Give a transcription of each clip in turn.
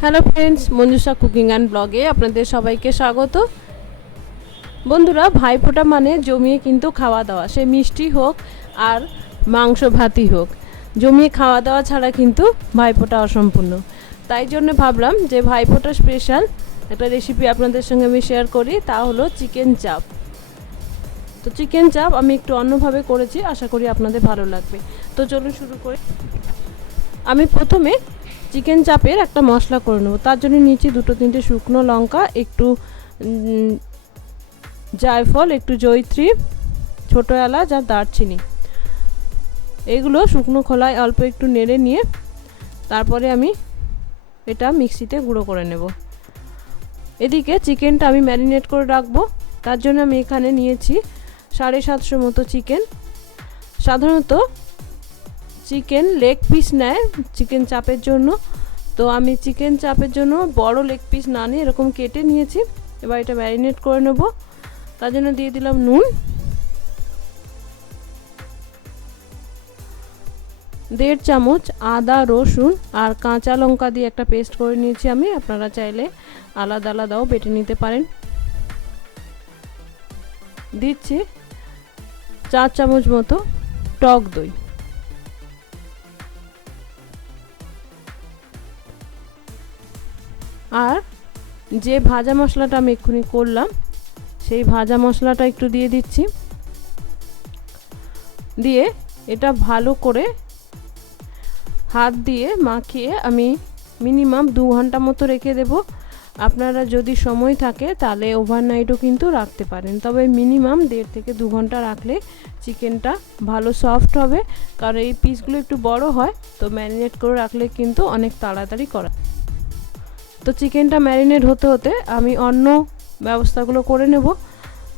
Hello friends, Manjusha cooking and ব্লগে আপনাদের সবাইকে স্বাগত। বন্ধুরা, ভাইফোঁটা মানে জমিয়ে কিন্তু খাওয়া দাওয়া, সে মিষ্টি হোক আর মাংস ভাতই হোক, জমিয়ে খাওয়া দাওয়া ছাড়া কিন্তু ভাইফোঁটা অসম্পূর্ণ। তাই জন্য ভাবলাম যে ভাইফোঁটা স্পেশাল একটা রেসিপি আপনাদের সঙ্গে আমি শেয়ার করি, তা হলো চিকেন চাপ। তো চিকেন চাপ আমি একটু অন্যভাবে করেছি, আশা করি আপনাদের ভালো লাগবে। তো চলুন শুরু করি। আমি প্রথমে চিকেন চাপের একটা মশলা করে নেব। তার জন্য নিয়েছি 2-3টে শুকনো লঙ্কা, একটু জায়ফল, একটু জয়িত্রী, ছোটো এলাচ আর দারচিনি। এগুলো শুকনো খোলায় অল্প একটু নেড়ে নিয়ে তারপরে আমি এটা মিক্সিতে গুঁড়ো করে নেব। এদিকে চিকেনটা আমি ম্যারিনেট করে রাখবো। তার জন্য আমি এখানে নিয়েছি 750 মতো চিকেন। সাধারণত চিকেন লেগ পিস নেয় চিকেন চাপের জন্য, তো আমি চিকেন চাপের জন্য বড় লেগ পিস না নিয়ে এরকম কেটে নিয়েছি। এবার এটা ম্যারিনেট করে নেব। তার জন্য দিয়ে দিলাম নুন, 1.5 চামচ আদা রসুন আর কাঁচা লঙ্কা দিয়ে একটা পেস্ট করে নিয়েছি আমি। আপনারা চাইলে আলাদা আলাদাও বেটে নিতে পারেন। দিচ্ছি 4 চামচ মতো টক দই। আর যে ভাজা মশলাটা আমি এক্ষুনি করলাম সেই ভাজা মশলাটা একটু দিয়ে দিচ্ছি। দিয়ে এটা ভালো করে হাত দিয়ে মাখিয়ে আমি মিনিমাম 2 ঘন্টা মতো রেখে দেব। আপনারা যদি সময় থাকে তাহলে ওভারনাইটও কিন্তু রাখতে পারেন, তবে মিনিমাম 1.5 থেকে 2 ঘন্টা রাখলে চিকেনটা ভালো সফট হবে। কারণ এই পিসগুলো একটু বড় হয়, তো ম্যারিনেট করে রাখলে কিন্তু অনেক তাড়াতাড়ি করা। তো চিকেনটা ম্যারিনেট হতে হতে আমি অন্য ব্যবস্থাগুলো করে নেব।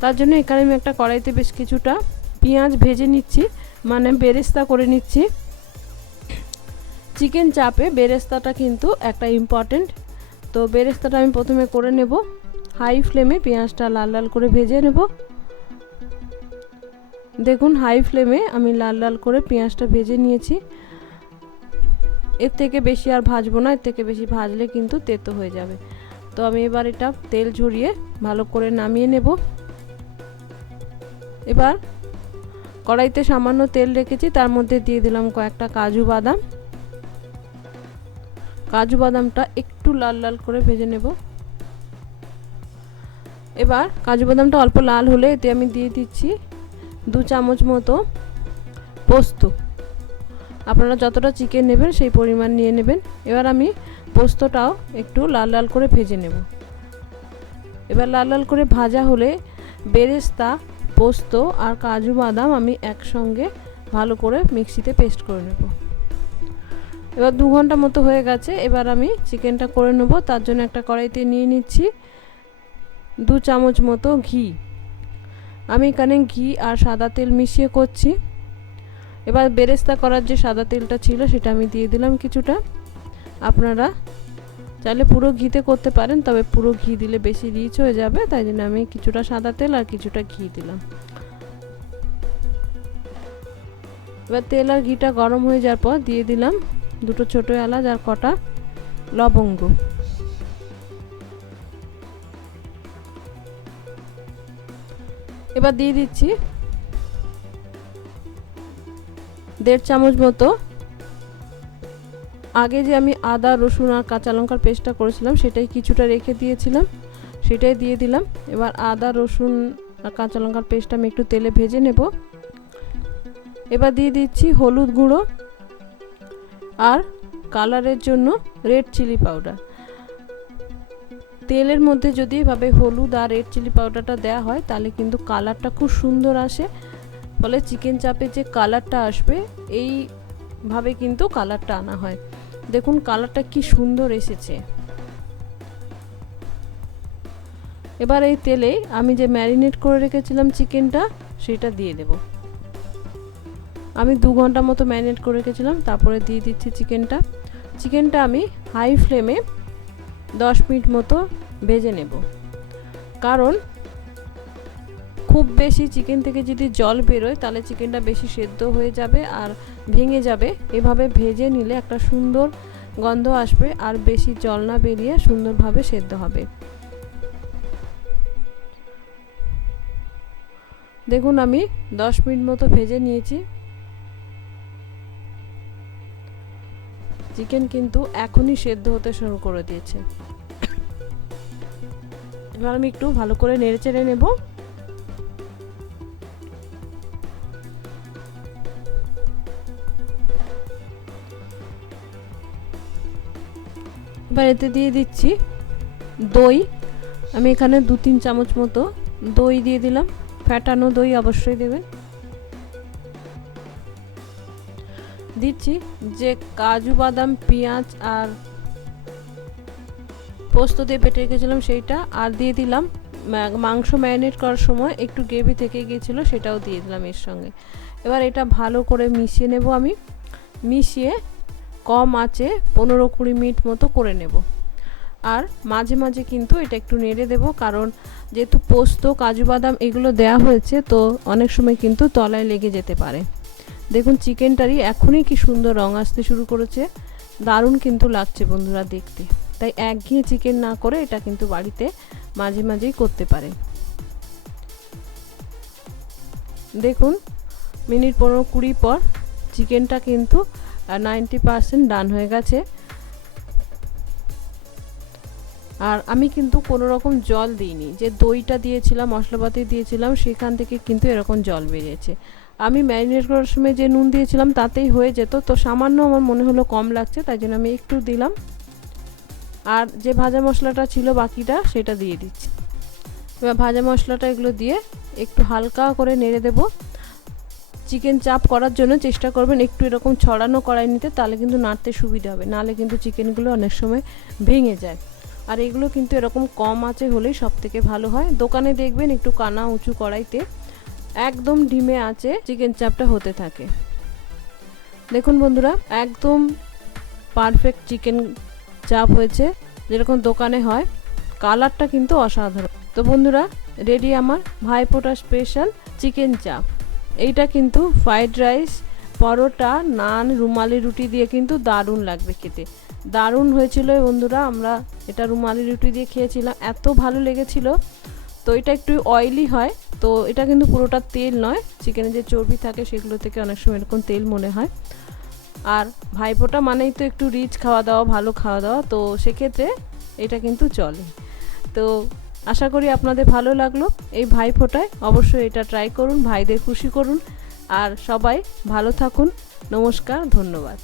তার জন্য এখানে আমি একটা কড়াইতে বেশ কিছুটা পেঁয়াজ ভেজে নিচ্ছি, মানে বেরেস্তা করে নিচ্ছি। চিকেন চাপে বেরেস্তাটা কিন্তু একটা ইম্পর্টেন্ট। তো বেরেস্তাটা আমি প্রথমে করে নেব। হাই ফ্লেমে পেঁয়াজটা লাল লাল করে ভেজে নেব। দেখুন, হাই ফ্লেমে আমি লাল লাল করে পেঁয়াজটা ভেজে নিয়েছি। এর থেকে বেশি আর ভাজবো না, এর থেকে বেশি ভাজলে কিন্তু তেতো হয়ে যাবে। তো আমি এবার এটা তেল ঝরিয়ে ভালো করে নামিয়ে নেব। এবার কড়াইতে সামান্য তেল রেখেছি, তার মধ্যে দিয়ে দিলাম কয়েকটা কাজু বাদাম। কাজু বাদামটা একটু লাল লাল করে ভেজে নেব। এবার কাজু বাদামটা অল্প লাল হলে এতে আমি দিয়ে দিচ্ছি 2 চামচ মতো পোস্ত। আপনারা যতটা চিকেন নেবেন সেই পরিমাণ নিয়ে নেবেন। এবার আমি পোস্তটাও একটু লাল লাল করে ভেজে নেব। এবার লাল লাল করে ভাজা হলে বেরেস্তা, পোস্ত আর কাজু বাদাম আমি একসঙ্গে ভালো করে মিক্সিতে পেস্ট করে নেব। এবার 2 ঘন্টা মতো হয়ে গেছে। এবার আমি চিকেনটা করে নেব। তার জন্য একটা কড়াইতে নিয়ে নিচ্ছি 2 চামচ মতো ঘি। আমি এখানে ঘি আর সাদা তেল মিশিয়ে করছি। এবার বেরেস্তা করার যে সাদা তেলটা ছিল সেটা আমি দিয়ে দিলাম কিছুটা। আপনারা চাইলে পুরো ঘিতে করতে পারেন, তবে পুরো ঘি দিলে বেশি রিচ হয়ে যাবে, তাই জন্য আমি কিছুটা সাদা তেল আর কিছুটা ঘি দিলাম। এবার তেল আর ঘিটা গরম হয়ে যাওয়ার পর দিয়ে দিলাম 2টো ছোটো এলাচ আর কটা লবঙ্গ। এবার দিয়ে দিচ্ছি 1.5 চামচ মতো আগে যে আমি আদা রসুন আর কাঁচা লঙ্কার পেস্টটা করেছিলাম সেটাই কিছুটা রেখে দিয়েছিলাম, সেটাই দিয়ে দিলাম। এবার আদা রসুন আর কাঁচা লঙ্কার পেস্টটা আমি একটু তেলে ভেজে নেব। এবার দিয়ে দিচ্ছি হলুদ গুঁড়ো আর কালারের জন্য রেড চিলি পাউডার। তেলের মধ্যে যদি এভাবে হলুদ আর রেড চিলি পাউডারটা দেওয়া হয় তাহলে কিন্তু কালারটা খুব সুন্দর আসে। ফলে চিকেন চাপে যে কালারটা আসবে এইভাবে কিন্তু কালারটা আনা হয়। দেখুন কালারটা কি সুন্দর এসেছে। এবার এই তেলে আমি যে ম্যারিনেট করে রেখেছিলাম চিকেনটা সেটা দিয়ে দেব। আমি 2 ঘন্টা মতো ম্যারিনেট করে রেখেছিলাম, তারপরে দিয়ে দিচ্ছি চিকেনটা আমি হাই ফ্লেমে 10 মিনিট মতো ভেজে নেব। কারণ খুব বেশি চিকেন থেকে যদি জল বেরোয় তাহলে চিকেনটা বেশি সেদ্ধ হয়ে যাবে আর ভেঙে যাবে। এভাবে ভেজে নিলে একটা সুন্দর গন্ধ আসবে আর বেশি জল না বেরিয়ে সুন্দরভাবে সেদ্ধ হবে। দেখুন আমি 10 মিনিট মতো ভেজে নিয়েছি। চিকেন কিন্তু এখনই সেদ্ধ হতে শুরু করে দিয়েছে। এবার আমি একটু ভালো করে নেড়েচেড়ে নেব। এবার এতে দিয়ে দিচ্ছি দই। আমি এখানে 2-3 চামচ মতো দই দিয়ে দিলাম। ফ্যাটানো দই অবশ্যই দেবেন। দিচ্ছি যে কাজু বাদাম পেঁয়াজ আর পোস্ত দিয়ে বেটে রেখেছিলাম সেইটা, আর দিয়ে দিলাম মাংস ম্যারিনেট করার সময় একটু গ্রেভি থেকে গিয়েছিল, সেটাও দিয়ে দিলাম এর সঙ্গে। এবার এটা ভালো করে মিশিয়ে নেব। আমি মিশিয়ে কম আঁচে 15-20 মিনিট মতো করে নেব। আর মাঝে মাঝে কিন্তু এটা একটু নেড়ে দেব, কারণ যেহেতু পোস্ত কাজু বাদাম এগুলো দেওয়া হয়েছে তো অনেক সময় কিন্তু তলায় লেগে যেতে পারে। দেখুন চিকেনটারই এখনই কি সুন্দর রং আসতে শুরু করেছে, দারুণ কিন্তু লাগছে বন্ধুরা দেখতে। তাই একঘেয়ে চিকেন না করে এটা কিন্তু বাড়িতে মাঝে মাঝেই করতে পারে। দেখুন মিনিট 15-20 পর চিকেনটা কিন্তু 90% ডান হয়ে গেছে। আর আমি কিন্তু কোনো রকম জল দিইনি, যে দইটা দিয়েছিলাম মশলাপাতি দিয়েছিলাম সেখান থেকে কিন্তু এরকম জল বেরিয়েছে। আমি ম্যারিনেট করার সময় যে নুন দিয়েছিলাম তাতেই হয়ে যেত, তো সামান্য আমার মনে হলো কম লাগছে তাই জন্য আমি একটু দিলাম। আর যে ভাজা মশলাটা ছিল বাকিটা সেটা দিয়ে দিচ্ছি। এবার ভাজা মশলাটা এগুলো দিয়ে একটু হালকা করে নেড়ে দেব। চিকেন চাপ করার জন্য চেষ্টা করবেন একটু এরকম ছড়ানো কড়াই নিতে, তাহলে কিন্তু নাড়তে সুবিধা হবে, নাহলে কিন্তু চিকেনগুলো অনেক সময় ভেঙে যায়। আর এগুলো কিন্তু এরকম কম আঁচে হলেই সবথেকে ভালো হয়। দোকানে দেখবেন একটু কানা উঁচু কড়াইতে একদম ডিমে আঁচে চিকেন চাপটা হতে থাকে। দেখুন বন্ধুরা একদম পারফেক্ট চিকেন চাপ হয়েছে, যেরকম দোকানে হয়। কালারটা কিন্তু অসাধারণ। তো বন্ধুরা রেডি আমার ভাইফোঁটা স্পেশাল চিকেন চাপ। এইটা কিন্তু ফ্রাইড রাইস, পরোটা, নান, রুমালি রুটি দিয়ে কিন্তু দারুণ লাগবে খেতে। দারুণ হয়েছিল বন্ধুরা, আমরা এটা রুমালি রুটি দিয়ে খেয়েছিলাম, এত ভালো লেগেছিল। তো এটা একটু অয়েলি হয়, তো এটা কিন্তু পুরোটা তেল নয়, চিকেনে যে চর্বি থাকে সেগুলো থেকে অনেক সময় এরকম তেল মনে হয়। আর ভাইফোঁটা মানেই তো একটু রিচ খাওয়া দাওয়া, ভালো খাওয়া দাওয়া, তো সেক্ষেত্রে এটা কিন্তু চলে। তো আশা করি আপনাদের ভালো লাগলো। এই ভাইফোঁটায় অবশ্যই এটা ট্রাই করুন, ভাইদের খুশি করুন। আর সবাই ভালো থাকুন। নমস্কার, ধন্যবাদ।